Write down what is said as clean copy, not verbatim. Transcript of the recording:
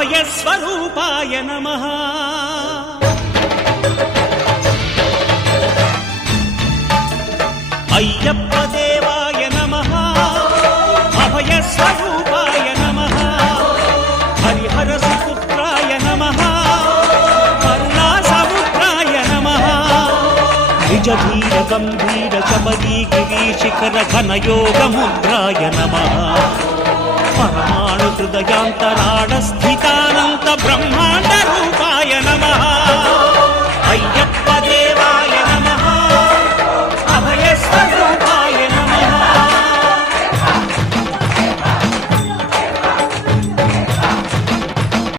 అభయస్వరూపాయ నమః అయ్యప్ప దేవాయ నమః అభయస్వరూపాయ నమః హరిహర సుపుత్రాయ నమః కరుణాసముద్రాయ నమః నిజధీర గంభీర శబరీ గిరీశిఖర ఘనయోగ ముద్రాయ నమః పరమాణు హృదయాంతరాళ స్థితానంత బ్రహ్మ